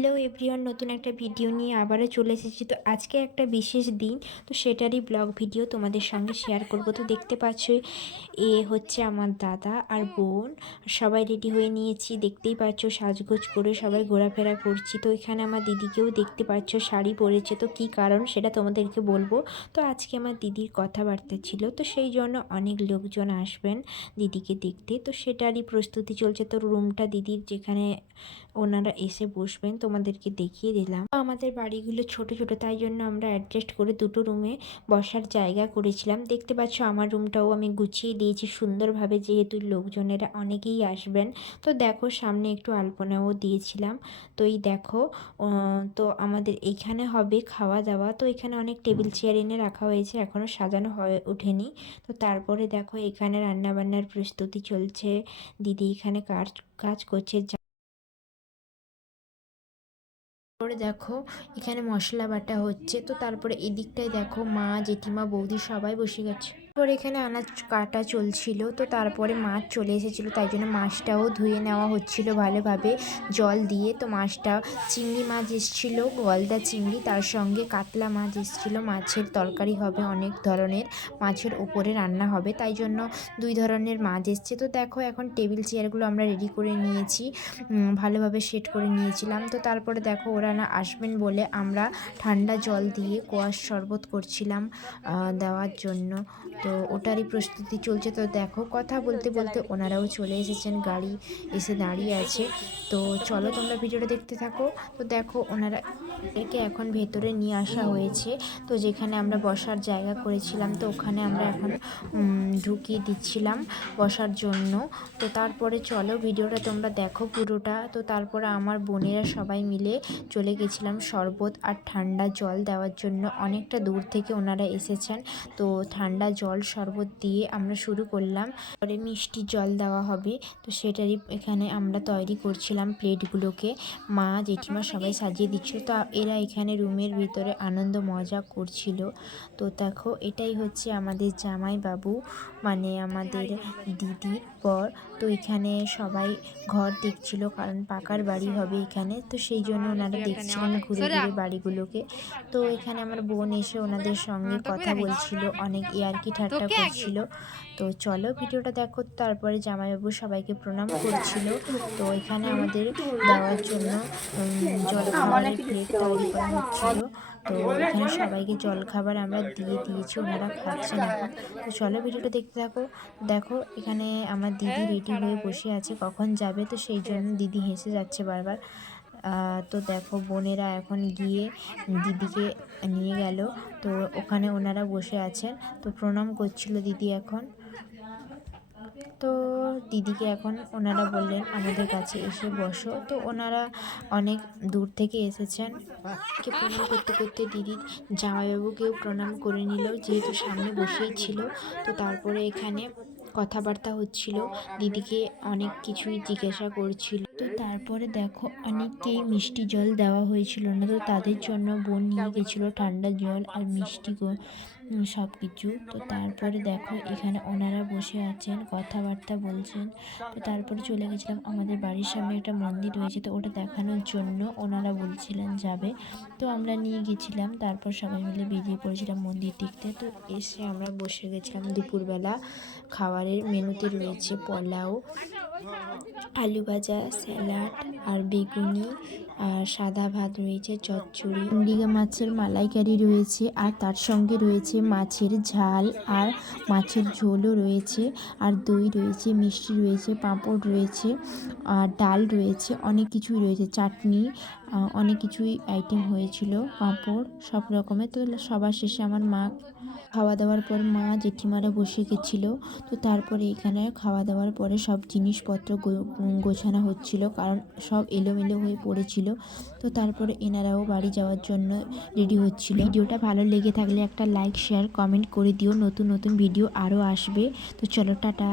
Hello everyone, নতুন একটা video নিয়ে আবারও চলে এসেছি। তো আজকে একটা বিশেষ দিন, তো সেটারই ব্লগ ভিডিও তোমাদের সঙ্গে শেয়ার করব। তো দেখতে পাচ্ছ এ হচ্ছে আমার দাদা আর বোন, সবাই রেডি হয়ে নিয়েছি। দেখতেই পাচ্ছ সাজগোজ করে সবাই ঘোরাফেরা করছি। তো এখানে আমার দিদিকেও দেখতে পাচ্ছ শাড়ি পরেছে। তো কি কারণ সেটা তোমাদেরকে বলবো। তো আজকে আমার দিদির কথাবার্তা ছিল, তো সেই জন্য অনেক লোকজন আসবেন দিদিকে দেখতে। তো সেটারই প্রস্তুতি চলছে। তো রুমটা দিদির যেখানে ওনারা এসে বসবেন তোমাদেরকে দেখিয়ে দিলাম। আমাদের বাড়িগুলো ছোট ছোট, তাই জন্য আমরা অ্যাডজাস্ট করে দুটো রুমে বসার জায়গা করেছিলাম। দেখতে পাচ্ছ আমার রুমটাও আমি গুছিয়ে দিয়েছি সুন্দরভাবে, যেহেতু লোকজনেরা অনেকেই আসবেন। তো দেখো সামনে একটু আলপনাও দিয়েছিলাম। তো এই দেখো, তো আমাদের এখানে হবে খাওয়া দাওয়া। তো এখানে অনেক টেবিল চেয়ার এনে রাখা হয়েছে, এখনও সাজানো হয়ে ওঠেনি। তো তারপরে দেখো এখানে রান্নাবান্নার প্রস্তুতি চলছে। দিদি এখানে কাজ কাজ করছে। তারপরে দেখো এখানে মশলা বাটা হচ্ছে। তো তারপরে এদিকটায় দেখো মা, জেঠিমা, বৌদি সবাই বসে গেছে। তারপর এখানে আনাজ কাটা চলছিল। তো তারপরে মাছ চলে এসেছিলো, তাই জন্য মাছটাও ধুয়ে নেওয়া হচ্ছিল ভালোভাবে জল দিয়ে। তো মাছটা চিংড়ি মাছ এসেছিলো, গলদা চিংড়ি, তার সঙ্গে কাতলা মাছ এসেছিলো। মাছের তরকারি হবে, অনেক ধরনের মাছের ওপরে রান্না হবে, তাই জন্য দুই ধরনের মাছ এসছে। তো দেখো এখন টেবিল চেয়ারগুলো আমরা রেডি করে নিয়েছি, ভালোভাবে সেট করে নিয়েছিলাম। তো তারপরে দেখো ওরা না আসবেন বলে আমরা ঠান্ডা জল দিয়ে কোয়াশ শরবত করছিলাম দেওয়ার জন্য। তো ওটারই প্রস্তুতি চলছে। তো দেখো কথা বলতে বলতে ওনারাও চলে এসেছেন, গাড়ি এসে দাঁড়িয়ে আছে। তো চলো তোমরা ভিডিওটা দেখতে থাকো। তো দেখো ওনারা একে এখন ভেতরে নিয়ে আসা হয়েছে। তো যেখানে আমরা বসার জায়গা করেছিলাম, তো ওখানে আমরা এখন ঢুকিয়ে দিচ্ছিলাম বসার জন্য। তো তারপরে চলো ভিডিওটা তোমরা দেখো পুরোটা। তো তারপরে আমার বোনেরা সবাই মিলে চলে গেছিলাম শরবত আর ঠান্ডা জল দেওয়ার জন্য। অনেকটা দূর থেকে ওনারা এসেছেন। তো ঠান্ডা জল শরবত দিয়ে আমরা শুরু করলাম। পরে মিষ্টি জল দেওয়া হবে, তো সেটারই এখানে আমরা তৈরি করছিলাম প্লেটগুলোকে। মা, জেঠিমা সবাই সাজিয়ে দিচ্ছিল। তো এরা এখানে রুমের ভিতরে আনন্দ মজা করছিল। তো দেখো এটাই হচ্ছে আমাদের জামাইবাবু, মানে আমাদের দিদির বর। তো এখানে সবাই ঘর দেখছিল, কারণ পাকার বাড়ি হবে এখানে। তো সেই জন্য ওনারা দেখছিলেন ঘুরে ঘুরে বাড়িগুলোকে। তো এখানে আমার বোন এসে ওনাদের সঙ্গে কথা বলছিল, অনেক ইয়ার্কি ঠাট্টা করছিল। তো চলো ভিডিওটা দেখো। তারপরে জামাইবাবু সবাইকে প্রণাম করছিল। তো এখানে আমাদের দেওয়ার জন্য জলখাবারের প্লেট তৈরি করা হচ্ছিল। তো এখানে সবাইকে জলখাবার আমরা দিয়ে দিয়েছি, ওনারা খাচ্ছেন এখন। তো চলো ভিডিওটা দেখতে থাকো। দেখো এখানে আমার দিদি রেডি হয়ে বসে আছে, কখন যাবে। তো সেই জন্য দিদি হেসে যাচ্ছে বারবার। তো দেখো বোনেরা এখন গিয়ে দিদিকে নিয়ে গেল। তো ওখানে ওনারা বসে আছেন, তো প্রণাম করছিল দিদি এখন। তো দিদিকে এখন ওনারা বললেন আমাদের কাছে এসে বসো। তো ওনারা অনেক দূর থেকে এসেছেন। কে প্রণাম করতে করতে দিদির জামাইবাবুকেও প্রণাম করে নিল, যেহেতু সামনে বসেই ছিল। তো তারপরে এখানে কথাবার্তা হচ্ছিল, দিদিকে অনেক কিছুই জিজ্ঞাসা করছিল। তো তারপরে দেখো অনেককেই মিষ্টি জল দেওয়া হয়েছিল না, তো তাদের জন্য বোন নিয়ে গেছিলো ঠান্ডা জল আর মিষ্টি সব কিছু। তো তারপরে দেখো এখানে ওনারা বসে আছেন, কথাবার্তা বলছেন। তো তারপরে চলে গেছিলাম, আমাদের বাড়ির সামনে একটা মন্দির রয়েছে, তো ওটা দেখানোর জন্য ওনারা বলছিলেন যাবে। তো আমরা নিয়ে গেছিলাম, তারপর সবাই মিলে বেরিয়ে পড়েছিলাম মন্দির দেখতে। তো এসে আমরা বসে গেছিলাম দুপুরবেলা। খাবারের মেনুতে রয়েছে পোলাও, আলু ভাজা, স্যালাড আর বেগুনি, আর সাদা ভাত রয়েছে, চচ্চড়ি, চিংড়ি মাছের মালাইকারি রয়েছে, আর তার সঙ্গে রয়েছে মাছের ঝাল আর মাছের ঝোলও রয়েছে, আর দই রয়েছে, মিষ্টি রয়েছে, পাঁপড় রয়েছে, আর ডাল রয়েছে, অনেক কিছুই রয়েছে, চাটনি, অনেক কিছুই আইটেম হয়েছিল, পাঁপড় সব রকমের। তো সবার শেষে আমার মা খাওয়া দাওয়ার পর মা, জেঠিমারা বসে গেছিলো। তো তারপরে এখানে খাওয়া দাওয়ার পরে সব জিনিসপত্র গোছানো হচ্ছিল, কারণ সব এলোমেলো হয়ে পড়েছিল। তো তারপরে এনারাও বাড়ি যাওয়ার জন্য রেডি হচ্ছিল। ভিডিওটা ভালো লেগে থাকলে একটা লাইক, শেয়ার, কমেন্ট করে দিও। নতুন নতুন ভিডিও আরও আসবে। তো চলো টাটা।